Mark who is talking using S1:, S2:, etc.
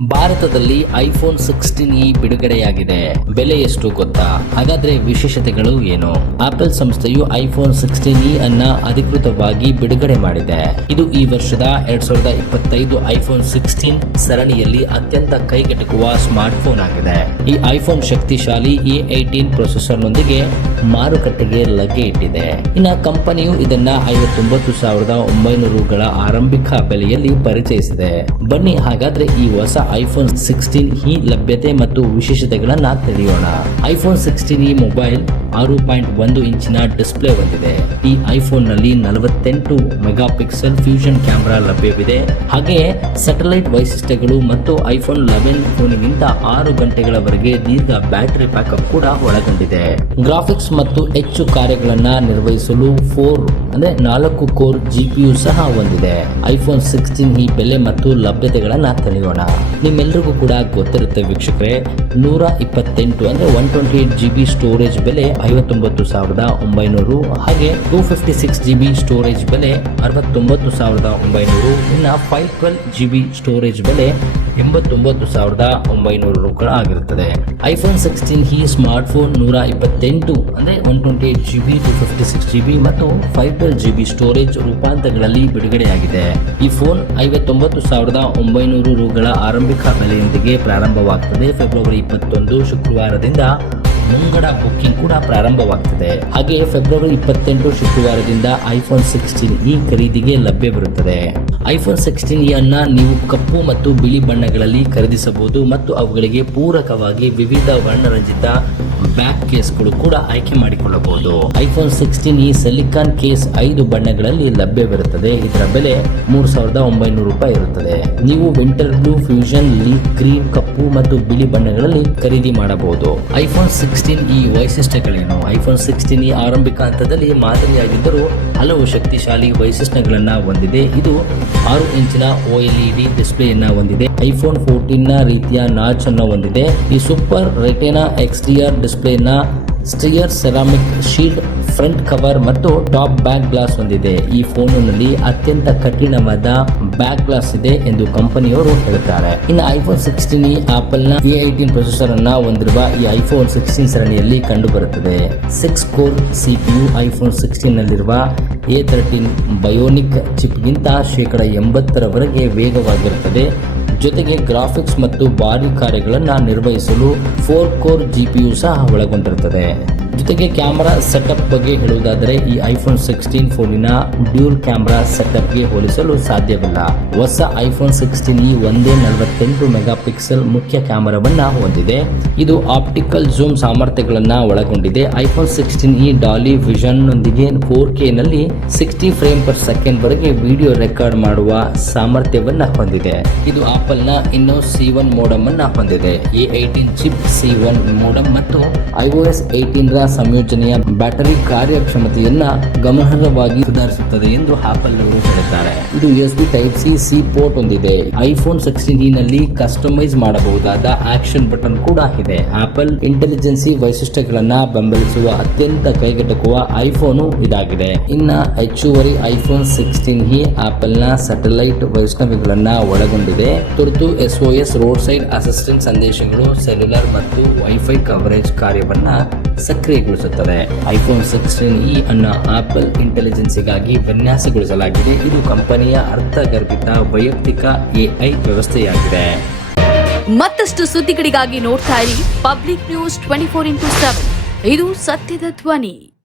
S1: ಭಾರತದಲ್ಲಿ iPhone sixteen E ಬಿಡುಗಡೆಯಾಗಿದೆ. ಬೆಲೆ ಎಷ್ಟು ಗೊತ್ತಾ? ಹಾಗಾದ್ರೆ ವಿಶೇಷತೆಗಳು ಏನು? ಆಪಲ್ ಸಂಸ್ಥೆಯು ಐಫೋನ್ ಸಿಕ್ಸ್ಟೀನ್ ಇ ಅನ್ನ ಅಧಿಕೃತವಾಗಿ ಬಿಡುಗಡೆ ಮಾಡಿದೆ. ಇದು ಈ ವರ್ಷದ ಎರಡ್ ಸಾವಿರದ ಇಪ್ಪತ್ತೈದು ಐಫೋನ್ ಸಿಕ್ಸ್ಟೀನ್ ಸರಣಿಯಲ್ಲಿ ಅತ್ಯಂತ ಕೈಗೆಟುಕುವ ಸ್ಮಾರ್ಟ್ಫೋನ್ ಆಗಿದೆ. ಈ ಐಫೋನ್ ಶಕ್ತಿಶಾಲಿ ಎ ಏಟೀನ್ ಪ್ರೊಸೆಸರ್ನೊಂದಿಗೆ ಮಾರುಕಟ್ಟೆಗೆ ಲಗ್ಗೆ ಇಟ್ಟಿದೆ. ಇನ್ನು ಕಂಪನಿಯು ಇದನ್ನ ಐವತ್ತೊಂಬತ್ತು ಸಾವಿರದ ಒಂಬೈನೂರುಗಳ ರುಗಳ ಆರಂಭಿಕ ಬೆಲೆಯಲ್ಲಿ ಪರಿಚಯಿಸಿದೆ. ಬನ್ನಿ, ಹಾಗಾದ್ರೆ ಈ ಹೊಸ ಐಫೋನ್ ಸಿಕ್ಸ್ಟೀನ್ ಈ ಲಭ್ಯತೆ ಮತ್ತು ವಿಶೇಷತೆಗಳನ್ನ ತಿಳಿಯೋಣ. ಐಫೋನ್ ಸಿಕ್ಸ್ಟೀನ್ ಈ ಮೊಬೈಲ್ ಆರು ಪಾಯಿಂಟ್ ಒಂದು ಇಂಚಿನ ಡಿಸ್ಪ್ಲೇ ಹೊಂದಿದೆ. ಈ ಐಫೋನ್ನಲ್ಲಿ ನಲವತ್ತೆಂಟು ಮೆಗಾ ಪಿಕ್ಸೆಲ್ ಫ್ಯೂಷನ್ ಕ್ಯಾಮೆರಾ ಲಭ್ಯವಿದೆ. ಹಾಗೆ ಸ್ಯಾಟಲೈಟ್ ವೈಶಿಷ್ಟ್ಯಗಳು ಮತ್ತು ಐಫೋನ್ ಲೆವೆನ್ ಫೋನಿಗಿಂತ ಆರು ಗಂಟೆಗಳವರೆಗೆ ದೀರ್ಘ ಬ್ಯಾಟರಿ ಬ್ಯಾಕಪ್ ಕೂಡ ಒಳಗೊಂಡಿದೆ. ಗ್ರಾಫಿಕ್ಸ್ ಮತ್ತು ಹೆಚ್ಚು ಕಾರ್ಯಗಳನ್ನ ನಿರ್ವಹಿಸಲು ಫೋರ್ ಅಂದ್ರೆ ನಾಲ್ಕು ಕೋರ್ ಜಿಪಿಯು ಸಹ ಹೊಂದಿದೆ. ಐಫೋನ್ ಸಿಕ್ಸ್ಟೀನ್ ಈ ಬೆಲೆ ಮತ್ತು ಲಭ್ಯತೆಗಳನ್ನ ತಿಳಿಯೋಣ ನಿಮ್ಮೆಲ್ಲರಿಗೂ ಕೂಡ ಗೊತ್ತಿರುತ್ತೆ ವೀಕ್ಷಕರೇ, ನೂರ ಇಪ್ಪತ್ತೆಂಟು ಅಂದ್ರೆ one twenty eight G B storage ಬೆಲೆ ಐವತ್ತೊಂಬತ್ತು ಸಾವಿರದ ಒಂಬೈನೂರು ಹಾಗೆ two fifty six G B storage ಬೆಲೆ ಅರವತ್ತೊಂಬತ್ತು ಸಾವಿರದ ಒಂಬೈನೂರು, ಇನ್ನು five twelve G B storage ಬೆಲೆ ಎಂಬತ್ತೊಂಬತ್ತು ಸಾವಿರದ ಒಂಬೈನೂರು ರೂಪಾಯಿ ಆಗಿರುತ್ತದೆ. ಐಫೋನ್ ಸಿಕ್ಸ್ಟೀನ್ ಈ ಸ್ಮಾರ್ಟ್ ಫೋನ್ ನೂರ ಇಪ್ಪತ್ತೆಂಟು, ಅಂದರೆ one twenty eight G B two fifty six G B ಮತ್ತು five twelve G B storage ರೂಪಾಂತರಗಳಲ್ಲಿ ಬಿಡುಗಡೆಯಾಗಿದೆ. ಈ ಫೋನ್ ಐವತ್ತೊಂಬತ್ತು ಸಾವಿರದ ಒಂಬೈನೂರು ರೂಗಳ ಆರಂಭಿಕ ಬೆಲೆಯೊಂದಿಗೆ ಪ್ರಾರಂಭವಾಗುತ್ತದೆ ಫೆಬ್ರವರಿ ಇಪ್ಪತ್ತೊಂದು ಶುಕ್ರವಾರದಿಂದ ಮುಂಗಡ ಬುಕ್ಕಿಂಗ್ ಕೂಡ ಪ್ರಾರಂಭವಾಗ್ತದೆ. ಹಾಗೆ ಫೆಬ್ರವರಿ ಇಪ್ಪತ್ತೆಂಟು ಶುಕ್ರವಾರದಿಂದ ಐಫೋನ್ ಸಿಕ್ಸ್ಟೀನ್ ಈ ಖರೀದಿಗೆ ಲಭ್ಯವಿರುತ್ತದೆ ಐಫೋನ್ ಸಿಕ್ಸ್ಟೀನ್ ಇಯರ್ನ ನೀವು ಕಪ್ಪು ಮತ್ತು ಬಿಳಿ ಬಣ್ಣಗಳಲ್ಲಿ ಖರೀದಿಸಬಹುದು ಮತ್ತು ಅವುಗಳಿಗೆ ಪೂರಕವಾಗಿ ವಿವಿಧ ವರ್ಣರಂಜಿತ ಬ್ಯಾಕ್ ಕೇಸ್ಗಳು ಕೂಡ ಆಯ್ಕೆ ಮಾಡಿಕೊಳ್ಳಬಹುದು. ಐಫೋನ್ ಸಿಕ್ಸ್ಟೀನ್ ಈ ಸೆಲಿಕಾನ್ ಕೇಸ್ ಐದು ಬಣ್ಣಗಳಲ್ಲಿ ಲಭ್ಯವಿರುತ್ತದೆ. ಇದರ ಬೆಲೆ ಮೂರು ಸಾವಿರದ ಒಂಬೈನೂರು ರೂಪಾಯಿ ಇರುತ್ತದೆ. ನೀವು winter blue, fusion leak green ಕಪ್ಪು ಮತ್ತು ಬಿಳಿ ಬಣ್ಣಗಳಲ್ಲಿ ಖರೀದಿ ಮಾಡಬಹುದು. ಐಫೋನ್ ಸಿಕ್ಸ್ಟೀನ್ ಈ ವೈಶಿಷ್ಟ್ಯಗಳೇನು? ಐಫೋನ್ ಸಿಕ್ಸ್ಟೀನ್ ಈ ಆರಂಭಿಕ ಹಂತದಲ್ಲಿ ಮಾದರಿಯಾಗಿದ್ದರೂ ಹಲವು ಶಕ್ತಿಶಾಲಿ ವೈಶಿಷ್ಟ್ಯಗಳನ್ನ ಹೊಂದಿದೆ. ಇದು ಆರು ಇಂಚಿನ ಒ ಎಲ್ ಇ ಡಿ ಡಿಸ್ಪ್ಲೇಯನ್ನ ಹೊಂದಿದೆ. ಐಫೋನ್ ಫೋರ್ಟೀನ್ನ ರೀತಿಯ ನಾಚ್ ಅನ್ನು ಹೊಂದಿದೆ. ಈ ಸೂಪರ್ ರೆಟೆನಾ ಎಕ್ಸ್ಟಿಯರ್ ಡಿಸ್ಪ್ಲೇನ ಸ್ಟಿಯರ್ ಸೆರಾಮಿಕ್ ಶೀಲ್ಡ್ ಫ್ರಂಟ್ ಕವರ್ ಮತ್ತು ಟಾಪ್ ಬ್ಯಾಕ್ ಗ್ಲಾಸ್ ಹೊಂದಿದೆ. ಈ ಫೋನಿನಲ್ಲಿ ಅತ್ಯಂತ ಕಠಿಣವಾದ ಬ್ಯಾಕ್ ಗ್ಲಾಸ್ ಇದೆ ಎಂದು ಕಂಪನಿಯವರು ಹೇಳುತ್ತಾರೆ ಇನ್ನು ಐಫೋನ್ ಸಿಕ್ಸ್ಟೀನ್ ಆಪಲ್ನ ಎ ಐಟೀನ್ ಪ್ರೊಸೆಸರ್ ಅನ್ನ ಹೊಂದಿರುವ ಈ ಐಫೋನ್ ಸಿಕ್ಸ್ಟೀನ್ ಸರಣಿಯಲ್ಲಿ ಕಂಡುಬರುತ್ತದೆ. Six core CPU iPhone sixteen ನಲ್ಲಿರುವ ಎ ತರ್ಟೀನ್ ಬಯೋನಿಕ್ ಚಿಪ್ಗಿಂತ ಶೇಕಡ ಎಂಬತ್ತರವರೆಗೆ ವೇಗವಾಗಿರುತ್ತದೆ. ಜೊತೆಗೆ ಗ್ರಾಫಿಕ್ಸ್ ಮತ್ತು ಬಾರಿ ಕಾರ್ಯಗಳನ್ನು ನಿರ್ವಹಿಸಲು ಫೋರ್ ಕೋರ್ ಜಿಪಿಯು ಸಹ ಒಳಗೊಂಡಿರುತ್ತದೆ. ಜೊತೆಗೆ ಕ್ಯಾಮೆರಾ ಸೆಟಪ್ ಬಗ್ಗೆ ಹೇಳುವುದಾದರೆ, ಈ ಐಫೋನ್ ಸಿಕ್ಸ್ಟೀನ್ ಫೋನಿನ ಡ್ಯೂಲ್ ಕ್ಯಾಮೆರಾ ಸೆಟಪ್ಗೆ ಹೋಲಿಸಲು ಸಾಧ್ಯವಿಲ್ಲ. ಹೊಸ ಐಫೋನ್ ಸಿಕ್ಸ್ಟೀನ್ ಈ ಒಂದೇ ನಲವತ್ತೆಂಟು ಮೆಗಾ ಪಿಕ್ಸೆಲ್ ಮುಖ್ಯ ಕ್ಯಾಮರಾವನ್ನು ಹೊಂದಿದೆ. ಇದು ಆಪ್ಟಿಕಲ್ ಜೂಮ್ ಸಾಮರ್ಥ್ಯಗಳನ್ನ ಒಳಗೊಂಡಿದೆ. ಐಫೋನ್ ಸಿಕ್ಸ್ಟೀನ್ ಈ ಡಾಲಿ ವಿಷನ್ ನೊಂದಿಗೆ ಫೋರ್ ಕೆ ನಲ್ಲಿ ಸಿಕ್ಸ್ಟಿ ಫ್ರೇಮ್ ಪರ್ ಸೆಕೆಂಡ್ ವರೆಗೆ ವಿಡಿಯೋ ರೆಕಾರ್ಡ್ ಮಾಡುವ ಸಾಮರ್ಥ್ಯವನ್ನ ಹೊಂದಿದೆ. ಇದು ಆಪಲ್ನ ಇನ್ನೋ ಸಿ ಒನ್ ಮೋಡಮ್ ಅನ್ನ ಹೊಂದಿದೆ. A eighteen chip C one modem ಮತ್ತು ಐಒಎಸ್ ಏಟೀನ್ ರ ಸಂಯೋಜನೆಯ ಬ್ಯಾಟರಿ ಕಾರ್ಯಕ್ಷಮತೆಯನ್ನ ಗಮನಾರ್ಹವಾಗಿ ಸುಧಾರಿಸುತ್ತದೆ ಎಂದು ಆಪಲ್ ಅವರು ಹೇಳಿದ್ದಾರೆ ಇದು S B type C C port ಹೊಂದಿದೆ. ಐಫೋನ್ ಸಿಕ್ಸ್ಟೀನ್ನಲ್ಲಿ ಕಸ್ಟಮೈಸ್ ಮಾಡಬಹುದಾದ ಆಕ್ಷನ್ ಬಟನ್ ಕೂಡ ಇದೆ. ಆಪಲ್ ಇಂಟೆಲಿಜೆನ್ಸಿ ವೈಶಿಷ್ಟ್ಯಗಳನ್ನ ಬೆಂಬಲಿಸುವ, ಅತ್ಯಂತ ಕೈಗೆಟಕುವ ಐಫೋನ್ ಇದಾಗಿದೆ. ಇನ್ನ ಹೆಚ್ಚುವರಿ ಐಫೋನ್ ಸಿಕ್ಸ್ಟೀನ್ ಹಿ ಆಪಲ್ನ ಸ್ಯಾಟಲೈಟ್ ವೈಷ್ಣವಿಗಳನ್ನ ಒಳಗೊಂಡಿದೆ. ತುರ್ತು ಎಸ್ಒಎಸ್ ರೋಡ್ ಸೈಡ್ ಅಸಿಸ್ಟೆಂಟ್ ಸಂದೇಶಗಳು ಸೆಲ್ಯುಲರ್ ಮತ್ತು ವೈಫೈ ಕವರೇಜ್ ಕಾರ್ಯವನ್ನ ಸಕ್ರಿಯಗೊಳಿಸುತ್ತದೆ ಐಫೋನ್ ಸಿಕ್ಸ್ಟೀನ್ ಇ ಅನ್ನ ಆಪಲ್ ಇಂಟೆಲಿಜೆನ್ಸಿಗಾಗಿ ವಿನ್ಯಾಸಗೊಳಿಸಲಾಗಿದೆ. ಇದು ಕಂಪನಿಯ ಅರ್ಥಗರ್ಭಿತ ವೈಯಕ್ತಿಕ ಎಐ ವ್ಯವಸ್ಥೆಯಾಗಿದೆ.
S2: ಮತ್ತಷ್ಟು ಸುದ್ದಿಗಳಿಗಾಗಿ ನೋಡ್ತಾ ಇರಿ public news twenty four into seven. ಇದು ಸತ್ಯದ ಧ್ವನಿ.